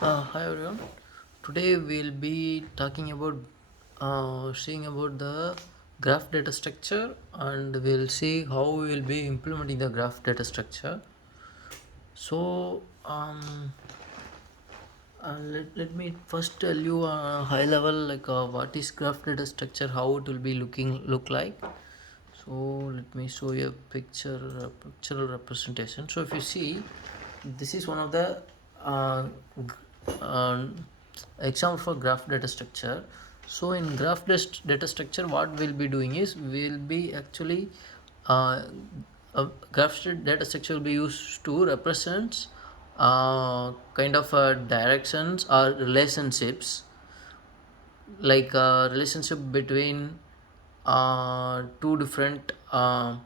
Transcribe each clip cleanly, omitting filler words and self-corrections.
Hi everyone. Today we'll be talking about seeing about the graph data structure, and we'll see how we will be implementing the graph data structure. So let me first tell you high level like what is graph data structure, how it will be look like. So let me show you a pictorial representation. So if you see, this is one of the example for graph data structure. So in data structure, what we'll be doing is we'll be actually uh, graph data structure will be used to represent kind of directions or relationships, like a relationship between two different uh,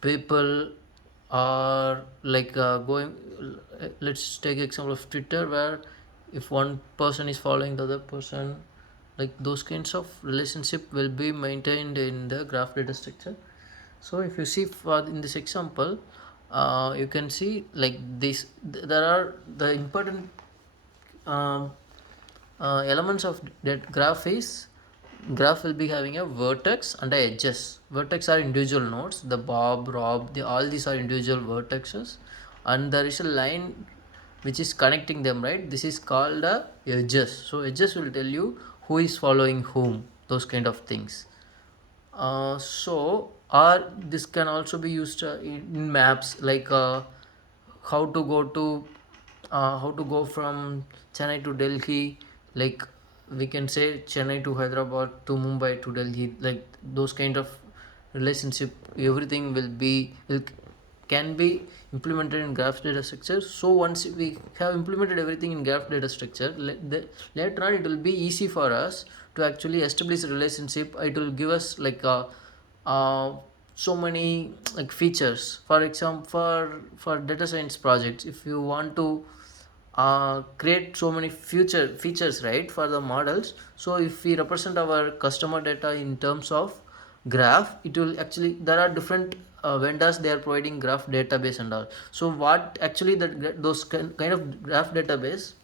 people, or like going, let's take example of Twitter, where if one person is following the other person, like those kinds of relationship will be maintained in the graph data structure. So if you see for in this example, you can see like this, there are the important um, elements of that graph is, graph will be having a vertex and a edges. Vertex are individual nodes, the Bob, Rob, all these are individual vertexes, and there is a line which is connecting them, right? This is called a edges. So edges will tell you who is following whom, those kind of things. So or this can also be used in maps, like how to go to how to go from Chennai to Delhi, like we can say Chennai to Hyderabad to Mumbai to Delhi, like those kind of relationship, everything will can be implemented in graph data structure. So once we have implemented everything in graph data structure, later on it will be easy for us to actually establish a relationship. It will give us like uh, so many like features. For example, for data science projects, if you want to create so many future features, right, for the models. So if we represent our customer data in terms of graph, it will actually, there are different vendors, they are providing graph database and all. So what actually that those kind of graph database,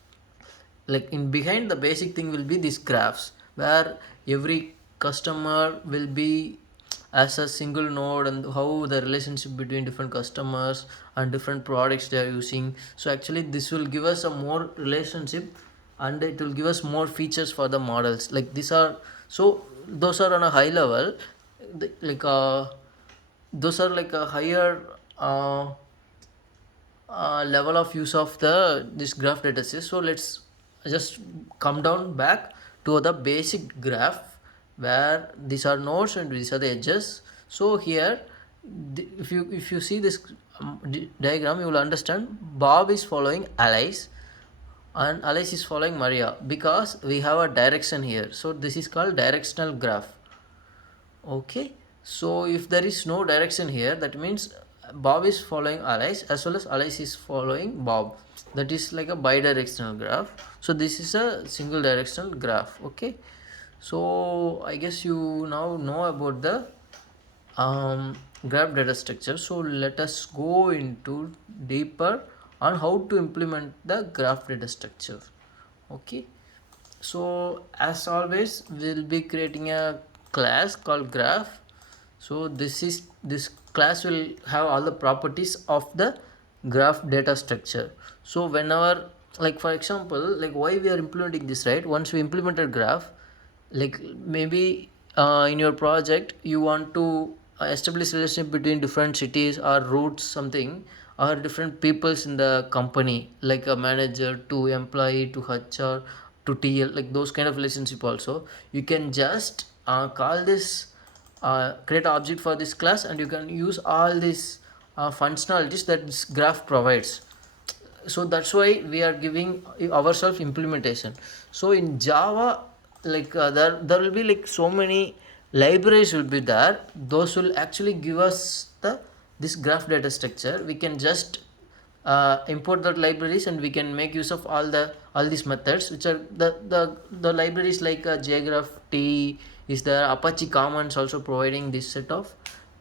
like in behind the basic thing will be these graphs, where every customer will be as a single node, and how the relationship between different customers and different products they are using. So actually this will give us a more relationship, and it will give us more features for the models, like these are. So those are on a high level, like those are like a higher level of use of the this graph dataset. So let's just come down back to the basic graph, where these are nodes and these are the edges. So here, if you see this diagram, you will understand Bob is following Alice and Alice is following Maria, because we have a direction here. So this is called directional graph. Okay, so if there is no direction here, that means Bob is following Alice as well as Alice is following Bob. That is like a bidirectional graph. So this is a single directional graph. Okay, so I guess you now know about the graph data structure. So let us go into deeper on how to implement the graph data structure. Okay, so as always we'll be creating a class called graph. So this class will have all the properties of the graph data structure. So whenever, like for example, like why we are implementing this, right? Once we implemented graph, like maybe in your project you want to establish relationship between different cities or routes something, or different peoples in the company, like a manager to employee to HR to TL, like those kind of relationship also. You can just call this create an object for this class, and you can use all these functionalities that this graph provides. So that's why we are giving ourselves implementation. So in Java, like there will be like so many libraries will be there, those will actually give us the this graph data structure. We can just import that libraries, and we can make use of all these methods, which are the libraries like jgraph t is there. Apache Commons also providing this set of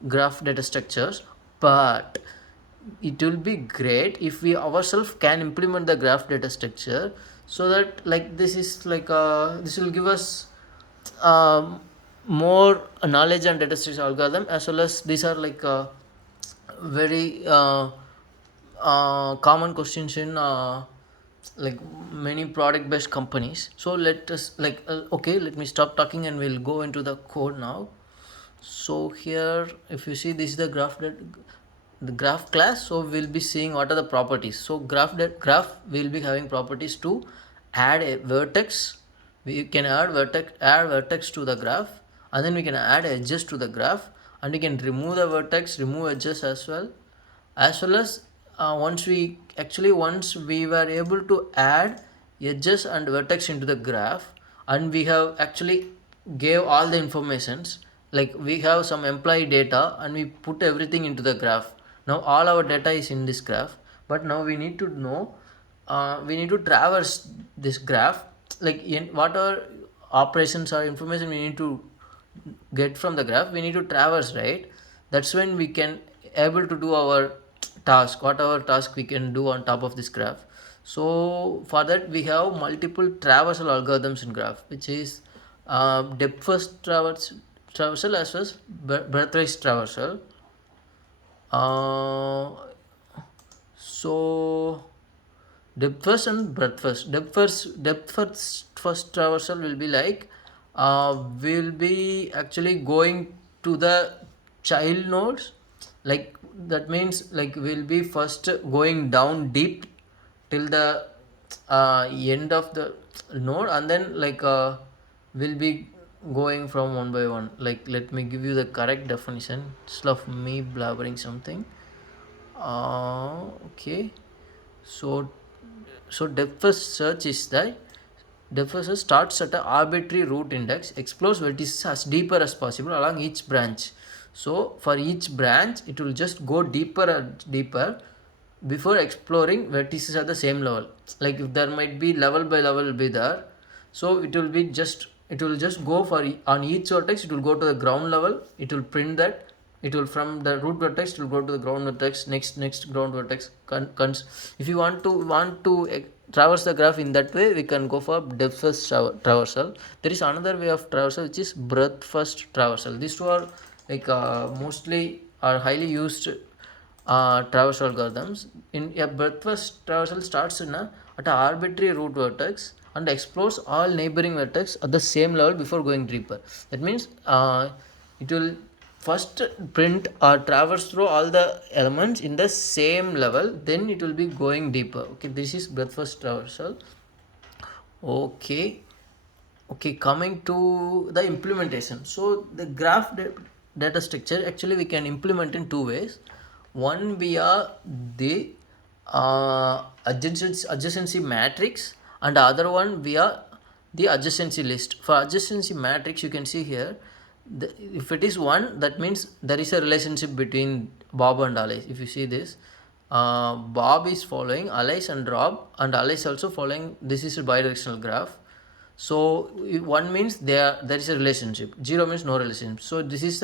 graph data structures. But it will be great if we ourselves can implement the graph data structure, so that like this is like this will give us um, more knowledge and data structure algorithm, as well as these are like very common questions in like many product based companies. So let us like okay, let me stop talking and we'll go into the code now. So here if you see, this is the the graph class. So we'll be seeing what are the properties. So graph will be having properties to add a vertex. We can add vertex to the graph, and then we can add edges to the graph, and we can remove the vertex, remove edges as well. As once we were able to add edges and vertex into the graph, and we have actually gave all the informations, like we have some employee data and we put everything into the graph. Now all our data is in this graph, but now we need to know, we need to traverse this graph, like in whatever operations or information we need to get from the graph, we need to traverse, right? That's when we can able to do our task, whatever task we can do on top of this graph. So for that we have multiple traversal algorithms in graph, which is depth first traversal as well as breadth-wise traversal. uh, so depth first and breadth first. Depth first traversal will be like we'll be actually going to the child nodes, like that means like we'll be first going down deep till the end of the node, and then like we'll be going from one by one. Like let me give you the correct definition instead of me blabbering something. Okay. So, depth first search is that depth first search starts at an arbitrary root index, explores vertices as deeper as possible along each branch. So, for each branch, it will just go deeper and deeper before exploring vertices at the same level. Like if there might be level by level will be there, so it will just go for on each vertex. It will go to the ground level. It will print that. It will from the root vertex. It will go to the ground vertex. Next ground vertex. If you want to traverse the graph in that way, we can go for depth first traversal. There is another way of traversal, which is breadth first traversal. These two are like mostly are highly used traversal algorithms. In a breadth first traversal starts at an arbitrary root vertex and explores all neighboring vertex at the same level before going deeper. That means it will first print or traverse through all the elements in the same level, then it will be going deeper. Okay, this is breadth first traversal. Okay, coming to the implementation. So the graph data structure actually we can implement in two ways. One via the adjacency matrix, and the other one via the adjacency list. For adjacency matrix, you can see here, if it is 1, that means there is a relationship between Bob and Alice. If you see this, Bob is following Alice and Rob, and Alice also following. This is a bidirectional graph. So 1 means there is a relationship, 0 means no relationship. So this is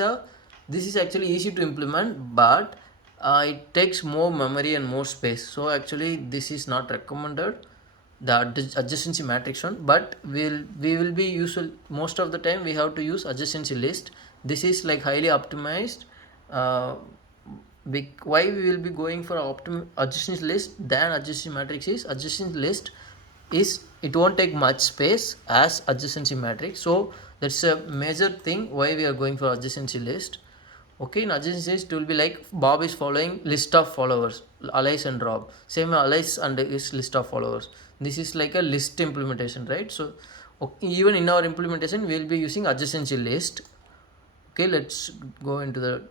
actually easy to implement, but it takes more memory and more space. So actually this is not recommended, the adjacency matrix one, but we will be usual most of the time we have to use adjacency list. This is like highly optimized. Why we will be going for adjacency list than adjacency matrix is, adjacency list is it won't take much space as adjacency matrix. So that's a major thing why we are going for adjacency list. Okay, in adjacency list it will be like Bob is following list of followers, Alice and Rob, same Alice and his list of followers. This is like a list implementation, right? So okay, even in our implementation we will be using adjacency list. Okay, let's go into the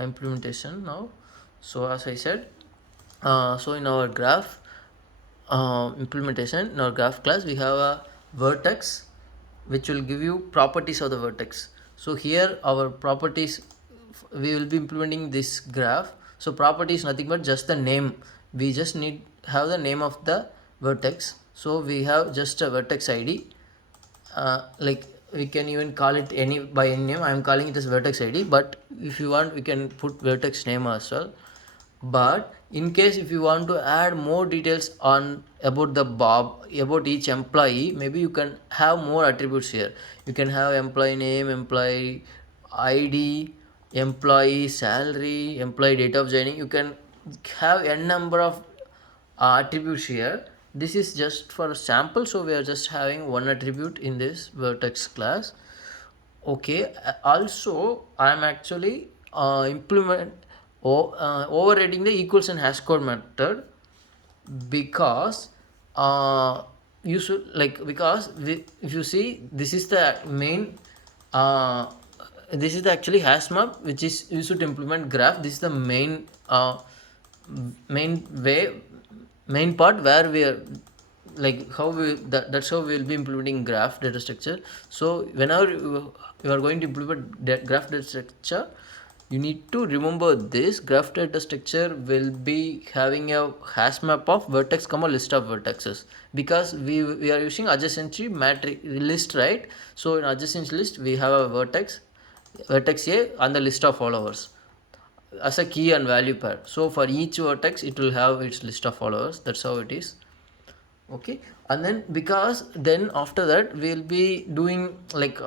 implementation now. So as I said, so in our graph implementation, in our graph class we have a vertex which will give you properties of the vertex. So here our properties, we will be implementing this graph. So property is nothing but just the name. We just need have the name of the vertex. So we have just a vertex ID. Like we can even call it by any name. I am calling it as vertex ID, but if you want we can put vertex name as well. But In case if you want to add more details on about the Bob, about each employee, maybe you can have more attributes here. You can have employee name, employee ID, employee salary, employee date of joining. You can have n number of attributes here. This is just for a sample, so we are just having one attribute in this vertex class. Okay, also I am actually overriding the equals and hash code method, because you should like, because if you see, this is the main uh, this is the actually hash map which is used to implement graph. This is the main way main part where we are like how that's how we will be implementing graph data structure. So whenever you are going to implement graph data structure, you need to remember this graph data structure will be having a hash map of vertex comma list of vertexes, because we are using adjacency matrix list, right? So in adjacency list we have a vertex A on the list of followers as a key and value pair. So for each vertex it will have its list of followers. That's how it is. Okay, and then because then after that we'll be doing like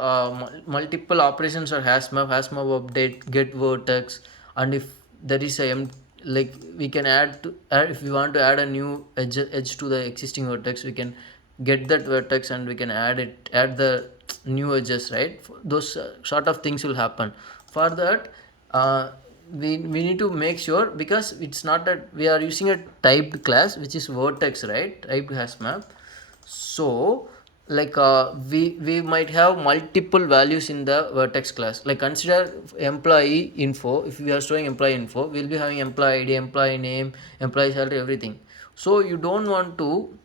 multiple operations or hash map update, get vertex, and if there is a like we can add if we want to add a new edge to the existing vertex, we can get that vertex and we can add the new edges, right? Those sort of things will happen. For that we need to make sure, because it's not that we are using a typed class which is vertex, right? Typed hash map. So like we might have multiple values in the vertex class. Like consider employee info. If we are storing employee info, we'll be having employee ID, employee name, employee salary, everything. So you don't want to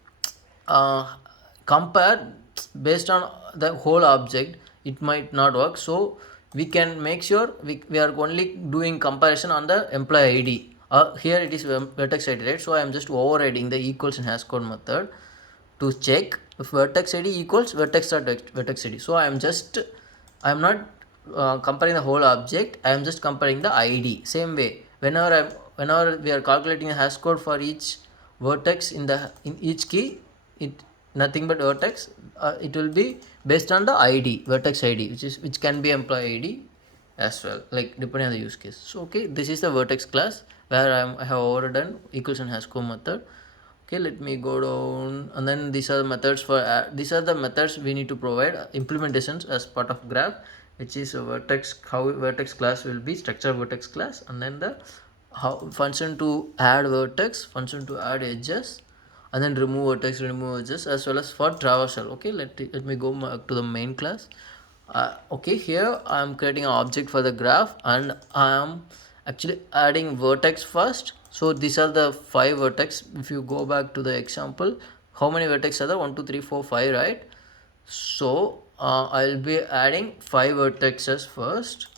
uh, compare based on the whole object. It might not work. So we can make sure we are only doing comparison on the employee ID. Here it is vertex ID, right? So I am just overriding the equals and hash code method to check if vertex ID equals vertex ID. So I am not comparing the whole object. I am just comparing the ID. Same way, whenever we are calculating a hash code for each vertex in each key, it nothing but vertex. It will be based on the ID, vertex ID, which can be employee ID as well, like depending on the use case. So okay, this is the vertex class where I have overdone equals and hash code method. Okay, let me go down, and then these are the methods for these are the methods we need to provide implementations as part of graph, which is a vertex. How vertex class will be structure vertex class, and then the how function to add vertex, function to add edges, and then remove vertex, remove edges, as well as for traversal. Okay, let me go to the main class. Okay, here I am creating an object for the graph, and I am actually adding vertex first. So these are the 5 vertex. If you go back to the example, how many vertex are there? 1 2 3 4 5, right? So I'll be adding 5 vertexes first.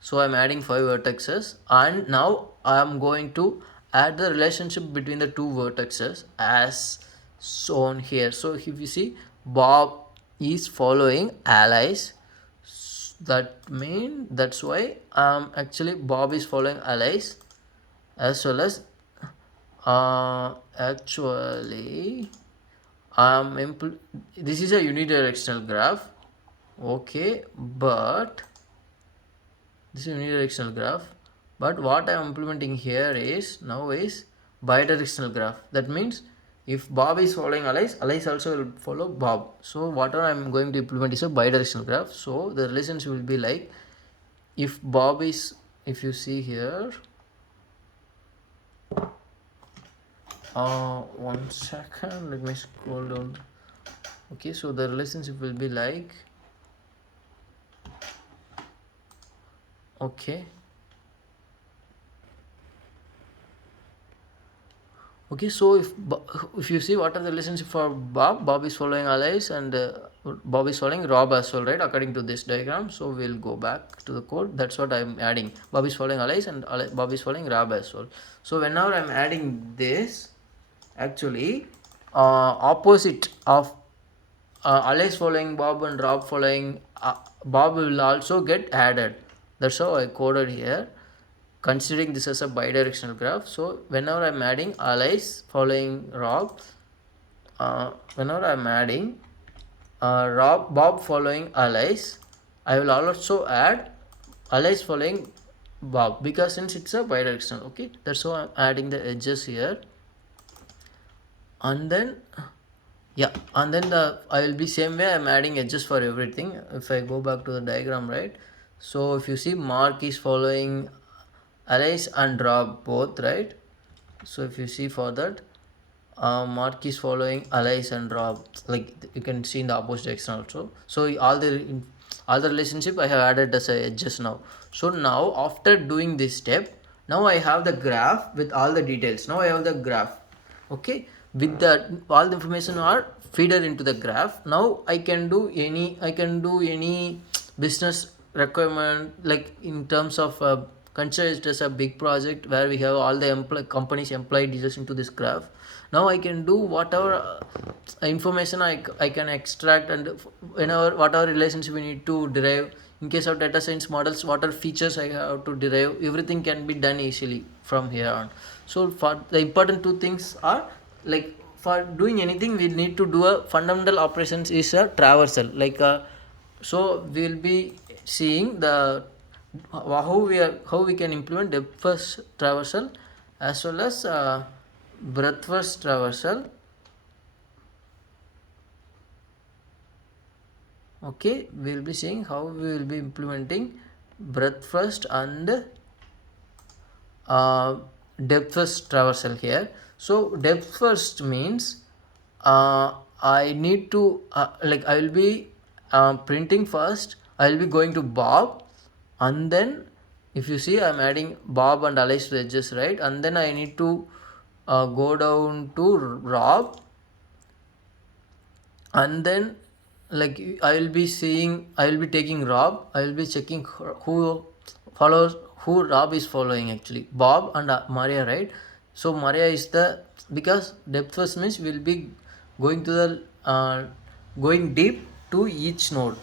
So I'm adding 5 vertexes, and now I am going to add the relationship between the two vertexes as shown here. So if you see, Bob is following Alice. That's why actually Bob is following Alice, as well as actually this is a unidirectional graph. Okay, but this is a unidirectional graph, but what I am implementing here is bidirectional graph. That means if Bob is following Alice, Alice also will follow Bob. So whatever I am going to implement is a bidirectional graph. So the relationship will be like, if Bob is, if you see here, 1 second, let me scroll down. Okay, so the relationship will be like, okay, so if you see what are the relationship for Bob is following Alice, and Bob is following Rob as well, right? According to this diagram. So we'll go back to the code. That's what I'm adding. Bob is following Alice, and Bob is following Rob as well. So whenever I'm adding this, actually opposite of Alice following Bob and Rob following Bob will also get added. That's how I coded here. considering this as a bidirectional graph. So whenever I'm adding Alice following Rob, whenever I'm adding Bob following Alice, I will also add Alice following Bob, because since it's a bidirectional. Okay, that's why I'm adding the edges here. And then yeah, and then I will be same way I'm adding edges for everything. If I go back to the diagram, right, so if you see, Mark is following Alice and Rob both, right? So if you see for that, Mark is following Alice and Rob, like you can see in the opposite direction also. So all the relationship I have added as a edges now. So now after doing this step, now I have the graph with all the details. Now I have the graph, okay, with the all the information are feeder into the graph. Now I can do any business requirement, like in terms of consider it as a big project where we have all the companies employee details into this graph. Now I can do whatever information I can extract, and whenever whatever relationship we need to derive. In case of data science models, what are features I have to derive, everything can be done easily from here on. So for the important two things are, like for doing anything we need to do a fundamental operations is a traversal, like so we will be seeing the how we can implement depth first traversal as well as breadth first traversal. Okay, we will be seeing how we will be implementing breadth first and uh, depth first traversal here. So depth first means I need to like I will be printing first. I will be going to Bob, and then if you see I'm adding Bob and Alice to the edges, right, and then I need to go down to Rob, and then like I will be seeing, I will be taking Rob, I will be checking who follows, who Rob is following, actually Bob and Maria, right? So Maria is the, because depth first means we'll be going to the going deep to each node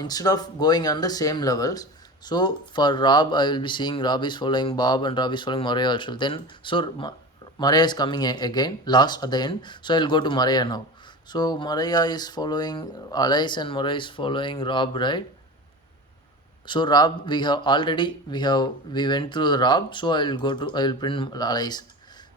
instead of going on the same levels. So for Rob, I will be seeing Rob is following Bob and Rob is following Maria also. Then so Maria is coming again last at the end. So I will go to Maria now. So Maria is following Alice and Maria is following Rob, right? So Rob, we went through the Rob. So I will print Alice.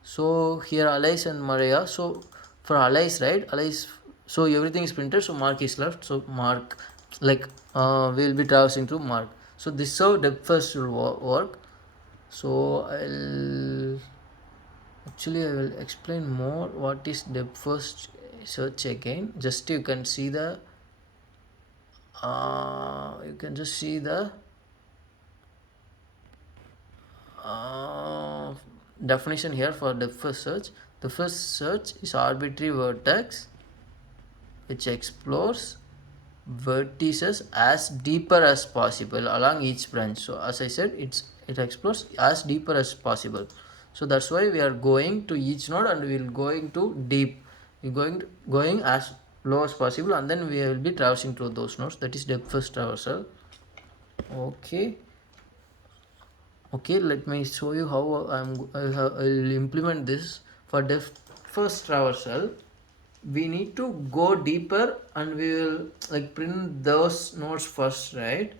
So here Alice and Maria. So for Alice, right, Alice, so everything is printed, so Mark is left. So Mark, like we will be traversing through Mark. So this is how depth first will work. So I will explain more what is depth first search again. Just you can see the you can just see the definition here for depth first search. The first search is arbitrary vertex which explores vertices as deeper as possible along each branch. So as I said, it explores as deeper as possible. So that's why we are going to each node and we will going to deep. We're going as low as possible, and then we will be traversing through those nodes. That is depth first traversal. Okay, let me show you how I'll implement this. For depth first traversal, we need to go deeper and we will like print those nodes first, right?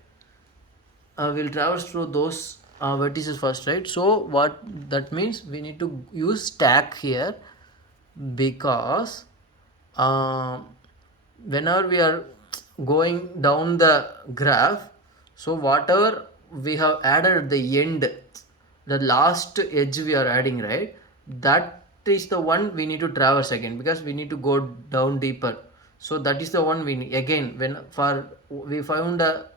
We'll traverse through those vertices first, right? So what that means, we need to use stack here, because whenever we are going down the graph, so whatever we have added at the end, the last edge we are adding, right, that is the one we need to traverse again, because we need to go down deeper. So that is the one we need again. When for we found a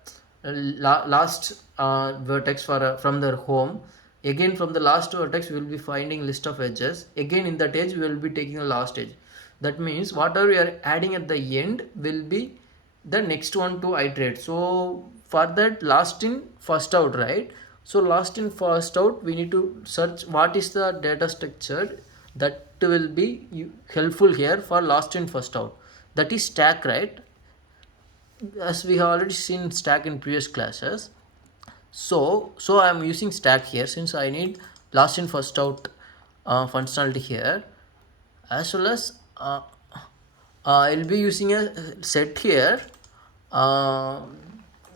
last vertex for from the home, again from the last vertex we will be finding list of edges. Again in that edge we will be taking the last edge. That means whatever we are adding at the end will be the next one to iterate. So for that, last in first out, right? So last in first out, we need to search what is the data structure that will be helpful here for last in first out. That is stack, right? As we have already seen stack in previous classes. So I'm using stack here since I need last in first out functionality here, as well as I'll be using a set here. uh,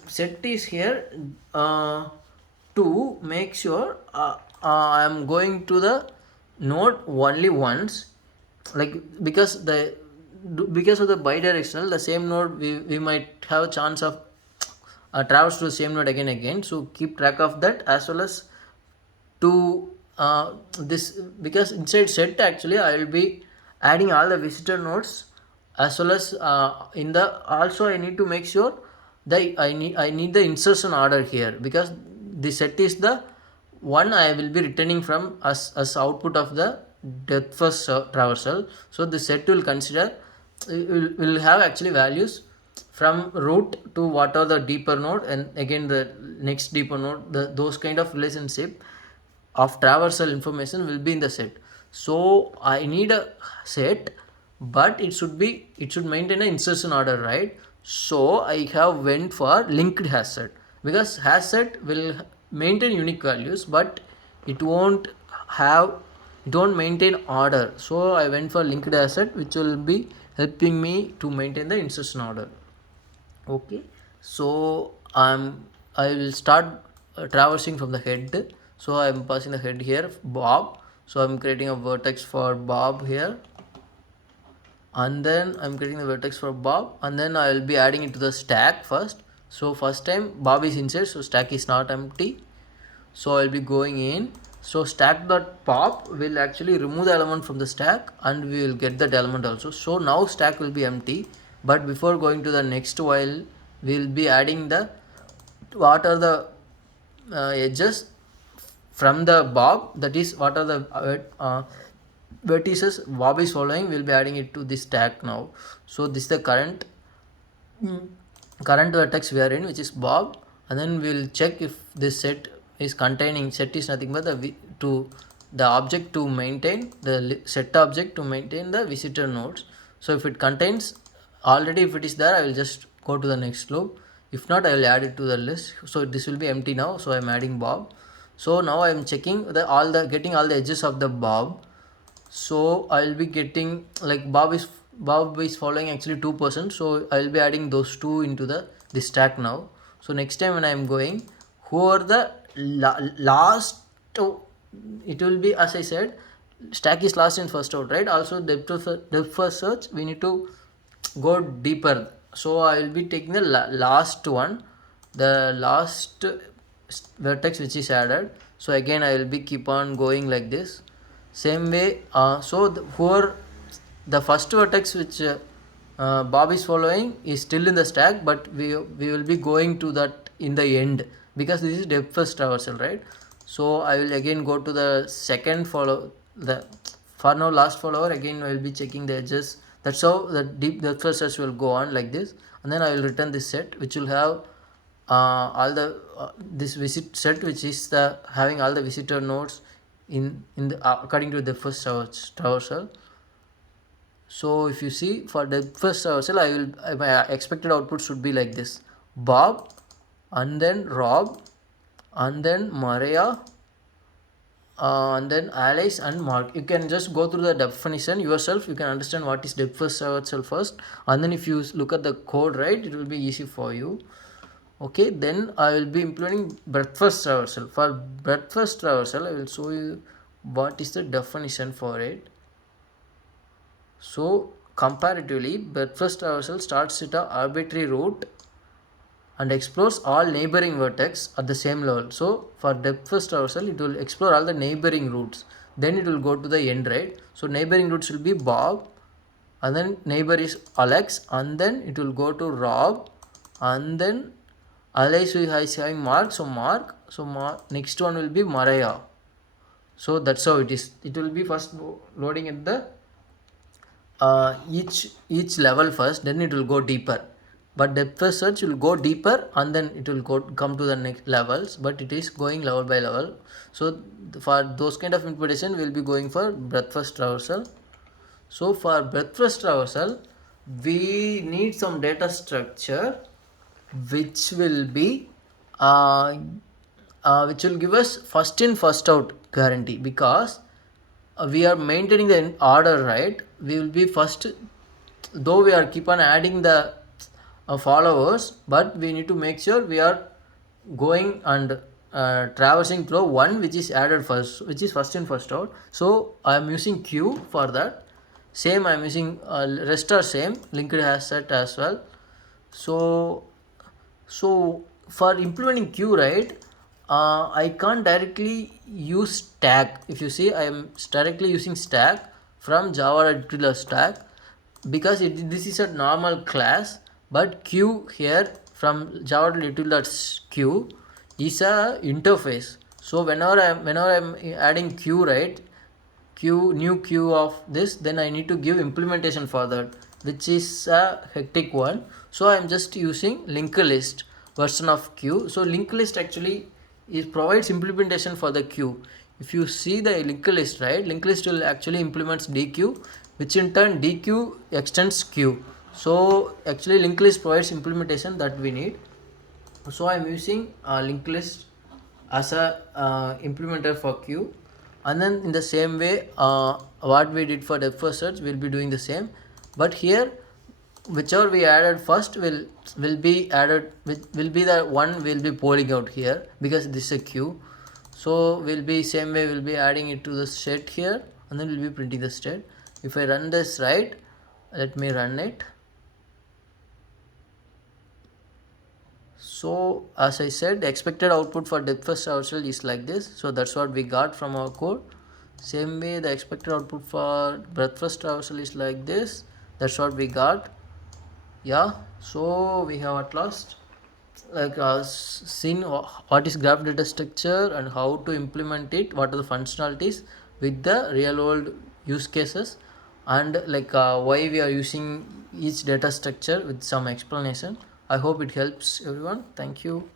Set is here to make sure I'm going to the node only once, like because of the bidirectional, the same node we might have a chance of traverse to the same node again, so keep track of that, as well as to this, because inside set actually I will be adding all the visitor nodes, as well as in the also I need to make sure that I need the insertion order here, because the set is the one I will be returning from as output of the depth first traversal. So the set will consider will have actually values from root to what are the deeper node, and again the next deeper node, those kind of relationship of traversal information will be in the set. So I need a set, but it should maintain an insertion order, right? So I have went for linked hash set, because hash set will maintain unique values, but it won't have it won't maintain order. So I went for linked hash set, which will be helping me to maintain the insertion order. Okay, so I will start traversing from the head. So I'm passing the head here, Bob. So I'm creating a vertex for Bob here, and then I'm creating the vertex for Bob, and then I will be adding it to the stack first. So first time Bob is inside, so stack is not empty. So I'll be going in. So stack.pop will actually remove the element from the stack, and we will get that element also. So now stack will be empty, but before going to the next while, we'll be adding the what are the edges from the Bob, that is what are the vertices Bob is following, we'll be adding it to this stack now. So this is the current vertex we are in, which is Bob, and then we'll check if this set is containing, set is nothing but the object to maintain the set object to maintain the visitor nodes. So if it contains already, if it is there, I will just go to the next loop. If not, I will add it to the list. So this will be empty now, so I'm adding Bob. So now I am checking getting all the edges of the Bob. So I'll be getting, like, Bob is following actually 2%, so I'll be adding those two into the stack now. So next time when I'm going, who are the last, oh, it will be, as I said, stack is last in first out, right? Also depth first search, we need to go deeper. So I will be taking the last one, the last vertex which is added. So again I will be keep on going like this same way. So the first vertex which Bob is following is still in the stack, but we will be going to that in the end, because this is depth first traversal, right? So I will again go to the second follow, the for now last follower. Again I will be checking the edges. That's how the depth first search will go on like this, and then I will return this set, which will have all the this visit set, which is the having all the visitor nodes in the according to the first traversal. So if you see, for the first traversal, my expected output should be like this: Bob, and then Rob, and then Maria, and then Alice and Mark. You can just go through the definition yourself. You can understand what is depth first traversal first, and then if you look at the code, right, it will be easy for you. Okay, then I will be implementing breadth first traversal. For breadth first traversal, I will show you what is the definition for it. So comparatively, breadth first traversal starts at an arbitrary route and explores all neighboring vertex at the same level. So for depth first traversal, it will explore all the neighboring routes. Then it will go to the end, right? So neighboring routes will be Bob, and then neighbor is Alex, and then it will go to Rob, and then Alice is having Mark, so next one will be Maria. So that's how it is. It will be first loading at the each level first, then it will go deeper. But depth first search will go deeper, and then it will come to the next levels, but it is going level by level. So for those kind of implementation, we will be going for breadth first traversal. So for breadth first traversal, we need some data structure which will be which will give us first in first out guarantee, because we are maintaining the order, right? We will be first, though we are keep on adding the followers, but we need to make sure we are going and traversing through one which is added first, which is first in first out. So I am using queue for that. Same I am using rest are same, linked asset as well. So for implementing queue, right, I can't directly use stack. If you see, I am directly using stack from Java Utility stack, because this is a normal class, but queue here from Java Utility queue is a interface. So whenever I'm adding queue, right, queue new queue of this, then I need to give implementation for that, which is a hectic one. So I'm just using linked list version of queue. So linked list actually is provides implementation for the queue. If you see the linked list, right, linked list will actually implements dq, which in turn dq extends queue. So actually linked list provides implementation that we need. So I'm using linked list as a implementer for queue. And then in the same way, what we did for depth first search, we'll be doing the same, but here whichever we added first will be added, will be the one will be pouring out here, because this is a queue. So we'll be same way, we'll be adding it to the state here, and then we'll be printing the state. If I run this, right, let me run it. So as I said, the expected output for depth first traversal is like this. So that's what we got from our code. Same way, the expected output for breadth first traversal is like this. That's what we got. Yeah, so we have at last like seen what is graph data structure and how to implement it, what are the functionalities with the real world use cases, and like why we are using each data structure with some explanation. I hope it helps everyone. Thank you.